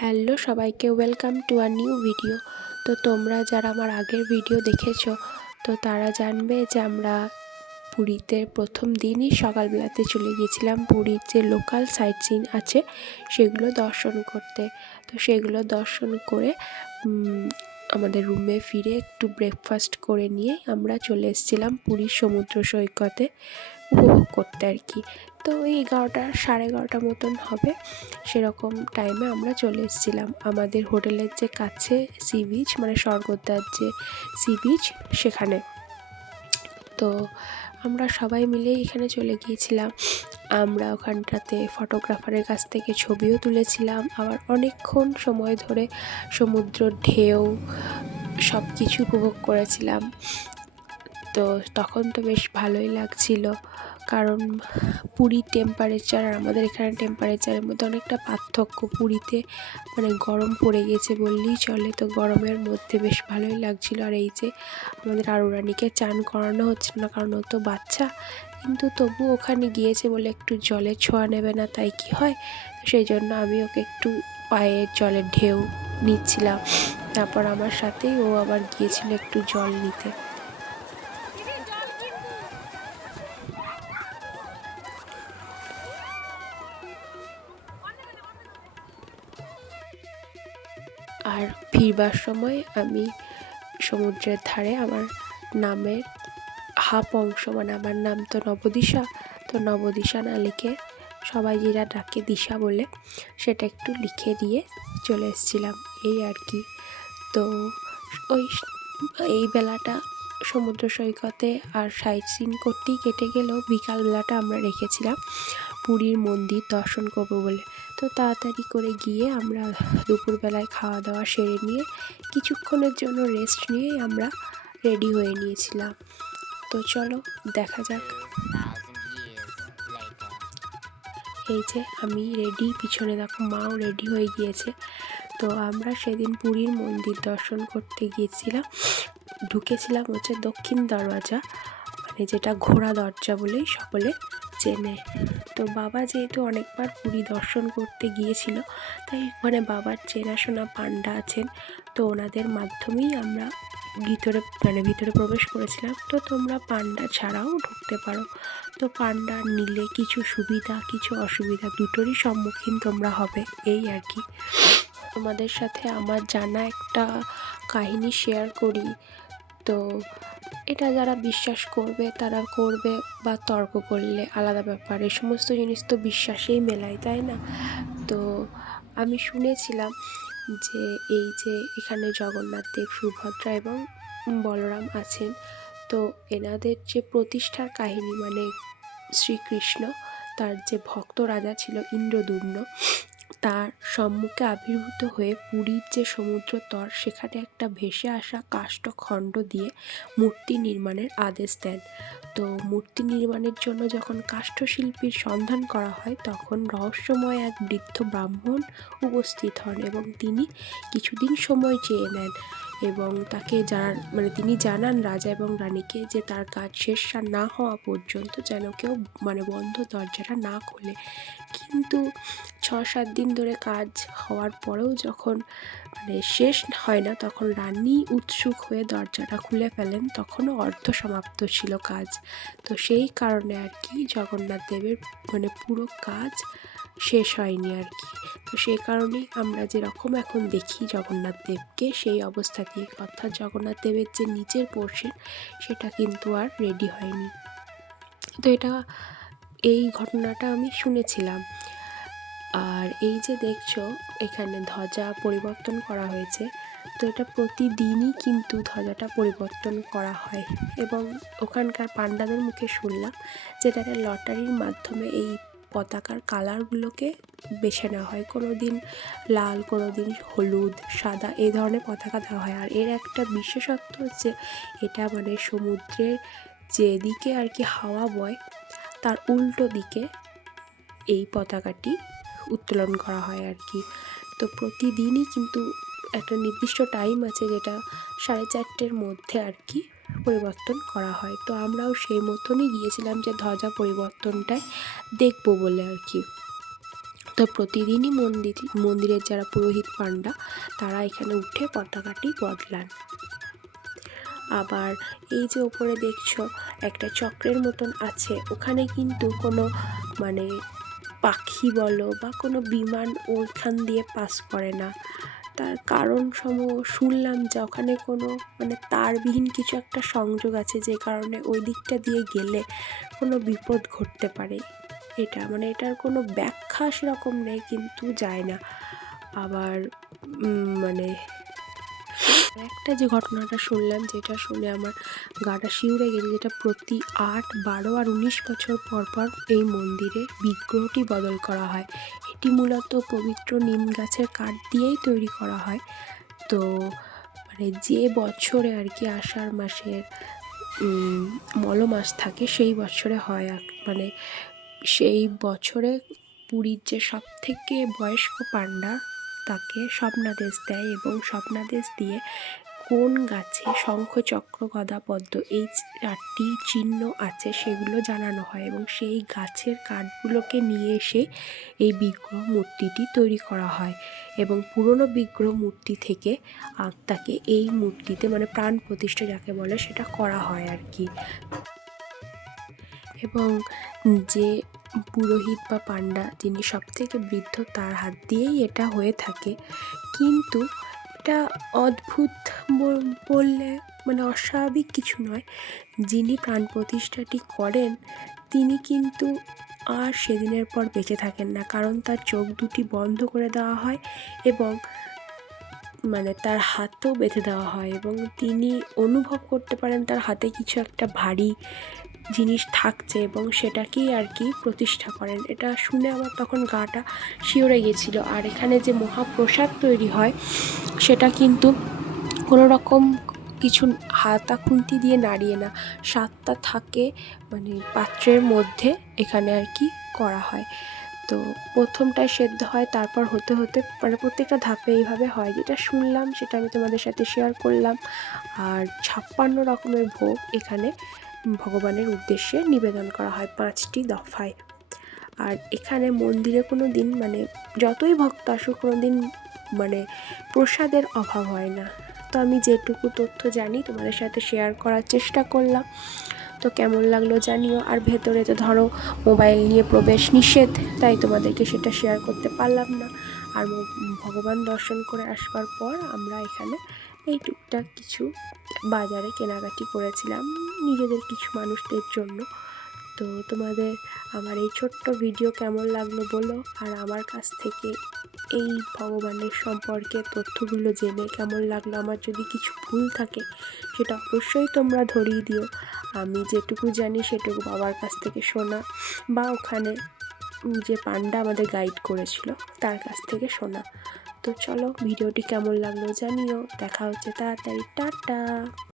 Hello সবাইকে, welcome to a new video. তো তোমরা যারা আমার আগের ভিডিও দেখেছো তো তারা জানবে যে আমরা পুরীতে প্রথম দিনই সকালবেলাতে চলে গিয়েছিলাম পুরীর যে লোকাল সাইট সিন আছে সেগুলো দর্শন করতে। তো সেগুলো দর্শন করে আমাদের রুমে ফিরে একটু ব্রেকফাস্ট করে নিয়ে আমরা চলে এসেছিলাম পুরীর সমুদ্র সৈকতে উপভোগ করতে আর কি। তো ওই 11টা 11:30 মতন হবে, সেরকম টাইমে আমরা চলে এসেছিলাম আমাদের হোটেলের যে কাছে সি বিচ, মানে স্বর্গদ্বার যে সি বিচ সেখানে। তো আমরা সবাই মিলেই এখানে চলে গিয়েছিলাম। আমরা ওখানটাতে ফটোগ্রাফারের কাছ থেকে ছবিও তুলেছিলাম, আবার অনেকক্ষণ সময় ধরে সমুদ্র ঢেউ সব কিছু উপভোগ করেছিলাম। তো তখন তো বেশ ভালোই লাগছিল, কারণ পুরীর টেম্পারেচার আর আমাদের এখানে টেম্পারেচারের মধ্যে অনেকটা পার্থক্য। পুরীতে মানে গরম পড়ে গেছে বললেই চলে, তো গরমের মধ্যে বেশ ভালোই লাগছিল। আর এই যে আমাদের আরুরানিকে চান করানো হচ্ছিল না, কারণ ও তো বাচ্চা, কিন্তু তবু ওখানে গিয়েছে বলে একটু জলের ছোঁয়া নেবে না তাই কি হয়, সেই জন্য আমি ওকে একটু পায়ে জলের ঢেউ নিচ্ছিলাম। তারপর আমার সাথেই ও আবার গিয়েছিল একটু জল নিতে। আর ফিরবার সময় আমি সমুদ্রের ধারে আমার নামের হাফ অংশ, মানে আমার নাম তো নবদিশা, তো নবদিশা না লিখে সবাই যেটা ডাকে দিশা বলে সেটা একটু লিখে দিয়ে চলে এসেছিলাম, এই আর কি। তো ওই এই বেলাটা সমুদ্র সৈকতে আর সাইট সিন করতেই কেটে গেলেও বিকালবেলাটা আমরা রেখেছিলাম পুরীর মন্দির দর্শন করবো বলে। তো তাড়াতাড়ি করে গিয়ে আমরা দুপুরবেলায় খাওয়া দাওয়া সেরে নিয়ে কিছুক্ষণের জন্য রেস্ট নিয়েই আমরা রেডি হয়ে নিয়েছিলাম। তো চলো দেখা যাক। এই যে আমি রেডি, পিছনে দেখো মাও রেডি হয়ে গিয়েছে। তো আমরা সেদিন পুরীর মন্দির দর্শন করতে গিয়েছিলাম, ঢুকেছিলাম হচ্ছে দক্ষিণ দরওয়াজা, মানে যেটা ঘোড়া দরজা বলেই সকলে চেনে। তো বাবা যেহেতু অনেকবার পুরী দর্শন করতে গিয়েছিল, তাই ওখানে বাবার চেনাশোনা পান্ডা আছেন, তো ওনাদের মাধ্যমেই আমরা ভিতরে প্রবেশ করেছিলাম। তো তোমরা পান্ডা ছাড়াও ঢুকতে পারো। তো পান্ডা নিলে কিছু সুবিধা কিছু অসুবিধা দুটোরই সম্মুখীন তোমরা হবে, এই আর কি। তোমাদের সাথে আমার জানা একটা কাহিনী শেয়ার করি। তো এটা যারা বিশ্বাস করবে তারা করবে, বা তর্ক করলে আলাদা ব্যাপার, এই সমস্ত জিনিস তো বিশ্বাসেই মেলায়, তাই না? তো আমি শুনেছিলাম যে এই যে এখানে জগন্নাথ দেব, সুভদ্রা এবং বলরাম আছেন, তো এনাদের যে প্রতিষ্ঠার কাহিনী, মানে শ্রীকৃষ্ণ তার যে ভক্ত রাজা ছিল ইন্দ্রদ্যুম্ন, তার সম্মুখে আবির্ভূত হয়ে পুরীর যে সমুদ্র তট সেখানে একটা ভেসে আসা কাষ্ঠখণ্ড দিয়ে মূর্তি নির্মাণের আদেশ দেন। তো মূর্তি নির্মাণের জন্য যখন কাষ্ঠশিল্পীর সন্ধান করা হয় তখন রহস্যময় এক বৃদ্ধ ব্রাহ্মণ উপস্থিত হন এবং তিনি কিছুদিন সময় চেয়ে নেন এবং তাকে তিনি জানান রাজা এবং রানীকে যে তার কাজ শেষ না হওয়া পর্যন্ত যেন কেউ বন্ধ দরজাটা না খোলে। কিন্তু 6-7 দিন ধরে কাজ হওয়ার পরেও যখন শেষ হয় না, তখন রানী উৎসুক হয়ে দরজাটা খুলে ফেলেন, তখনও অর্ধ সমাপ্ত ছিল কাজ। তো সেই কারণে আর কি জগন্নাথ দেবের পুরো কাজ শেষ হয়নি আর কি। তো সেই কারণেই আমরা যেরকম এখন দেখি জগন্নাথ দেবকে, সেই অবস্থাতেই, অর্থাৎ জগন্নাথ দেবের যে নিচের পোর্শন সেটা কিন্তু আর রেডি হয়নি। তো এই ঘটনাটা আমি শুনেছিলাম। আর এই যে দেখছো এখানে ধ্বজা পরিবর্তন করা হয়েছে, তো এটা প্রতিদিনই কিন্তু ধ্বজাটা পরিবর্তন করা হয় এবং ওখানকার পান্ডাদের মুখে শুনলাম যেটা লটারির মাধ্যমে এই পতাকার কালারগুলোকে বেছে নেওয়া হয়। কোনো দিন লাল, কোনো দিন হলুদ, সাদা, এই ধরনের পতাকা দেওয়া হয়। আর এর একটা বিশেষত্ব হচ্ছে এটা সমুদ্রের যেদিকে আর কি হাওয়া বয় তার উল্টো দিকে এই পতাকাটি উত্তোলন করা হয় আর কি। তো প্রতিদিনই কিন্তু একটা নির্দিষ্ট টাইম আছে যেটা 4:30-র মধ্যে আর কি পরিবর্তন করা হয়। তো আমরাও সেই মতনই গিয়েছিলাম যে ধ্বজা পরিবর্তনটাই দেখবো বলে আর কি। তো প্রতিদিনই মন্দিরের যারা পুরোহিত পান্ডা তারা এখানে উঠে পতাকাটি বদলান। আবার এই যে ওপরে দেখছো একটা চক্রের মতন আছে, ওখানে কিন্তু কোনো মানে পাখি বলো বা কোনো বিমান ওইখান দিয়ে পাস করে না। তার কারণ শুনলাম যে ওখানে কোনো মানে তারবিহীন কিছু একটা সংযোগ আছে, যে কারণে ওই দিকটা দিয়ে গেলে কোনো বিপদ ঘটতে পারে। এটা মানে এটার কোনো ব্যাখ্যা সেরকম নেই, কিন্তু যায় না। আবার মানে একটা যে ঘটনাটা শুনলাম, যেটা শুনে আমার গাটা শিউরে গেছে, যেটা প্রতি 8, 12 আর 19 বছর পর পর এই মন্দিরে বিগ্রহটি বদল করা হয়। এটি মূলত পবিত্র নিম গাছের কাঠ দিয়েই তৈরি করা হয়। তো মানে যে বছরে আর কি আষাঢ় মাসের মলমাস থাকে সেই বছরে হয়, মানে সেই বছরে পুরীর যে সব থেকে বয়স্ক পান্ডা তাকে স্বপ্নাদেশ দেয়, এবং স্বপ্নাদেশ দিয়ে কোন গাছে শঙ্খ, চক্র, গদা, পদ্ম এই 4টি চিহ্ন আছে সেগুলো জানানো হয়, এবং সেই গাছের কাঠগুলোকে নিয়ে এসে এই বিগ্রহ মূর্তিটি তৈরি করা হয়। এবং পুরনো বিগ্রহ মূর্তি থেকে আত্মাকে এই মূর্তিতে মানে প্রাণ প্রতিষ্ঠা যাকে বলে সেটা করা হয় আর কি। এবং যে পুরোহিত বা পান্ডা যিনি সবথেকে বৃদ্ধ তার হাত দিয়েই এটা হয়ে থাকে। কিন্তু এটা অদ্ভুত বললে মানে অস্বাভাবিক কিছু নয়, যিনি প্রাণ প্রতিষ্ঠাটি করেন তিনি কিন্তু আর সেদিনের পর বেঁচে থাকেন না, কারণ তার চোখ দুটি বন্ধ করে দেওয়া হয় এবং মানে তার হাতও বেঁধে দেওয়া হয়, এবং তিনি অনুভব করতে পারেন তার হাতে কিছু একটা ভারী জিনিস থাকছে, এবং সেটাকেই আর কি প্রতিষ্ঠা করেন। এটা শুনে আমার তখন গাটা শিউরে গেছিলো। আর এখানে যে মহাপ্রসাদ তৈরি হয় সেটা কিন্তু কোনো রকম কিছু হাতা খুন্তি দিয়ে নাড়িয়ে না, 7টা থাকে মানে পাত্রের মধ্যে এখানে আর কি করা হয়। তো প্রথমটায় সেদ্ধ হয়, তারপর হতে হতে মানে প্রত্যেকটা ধাপে এইভাবে হয়, যেটা শুনলাম সেটা আমি তোমাদের সাথে শেয়ার করলাম। আর 56 রকমের ভোগ এখানে ভগবানের উদ্দেশ্যে নিবেদন করা হয় 5টি দফায়। আর এখানে মন্দিরে কোনো দিন মানে যতই ভক্ত আসুক কোনো দিন মানে প্রসাদের অভাব হয় না। তো আমি যেটুকু তথ্য জানি তোমাদের সাথে শেয়ার করার চেষ্টা করলাম। তো কেমন লাগলো জানিও। আর ভেতরে তো ধরো মোবাইল নিয়ে প্রবেশ নিষেধ, তাই তোমাদেরকে সেটা শেয়ার করতে পারলাম না। আর ভগবান দর্শন করে আসবার পর আমরা এখানে এই টুকটাক কিছু বাজারে কেনাকাটি করেছিলাম নিজেদের কিছু মানুষদের জন্য। তো তোমাদের আমার এই ছোট্ট ভিডিও কেমন লাগলো বলো, আর আমার কাছ থেকে এই ভগবানের সম্পর্কে তথ্যগুলো জেনে কেমন লাগলো। আমার যদি কিছু ভুল থাকে সেটা অবশ্যই তোমরা ধরিয়ে দিও। আমি যেটুকু জানি সেটুকু বাবার কাছ থেকে শোনা, বা ওখানে যে পান্ডা আমাদের গাইড করেছিল তার কাছ থেকে শোনা। তো চলো ভিডিওটি কেমন লাগলো জানিও। দেখা হচ্ছে তাড়াতাড়ি, টাটা।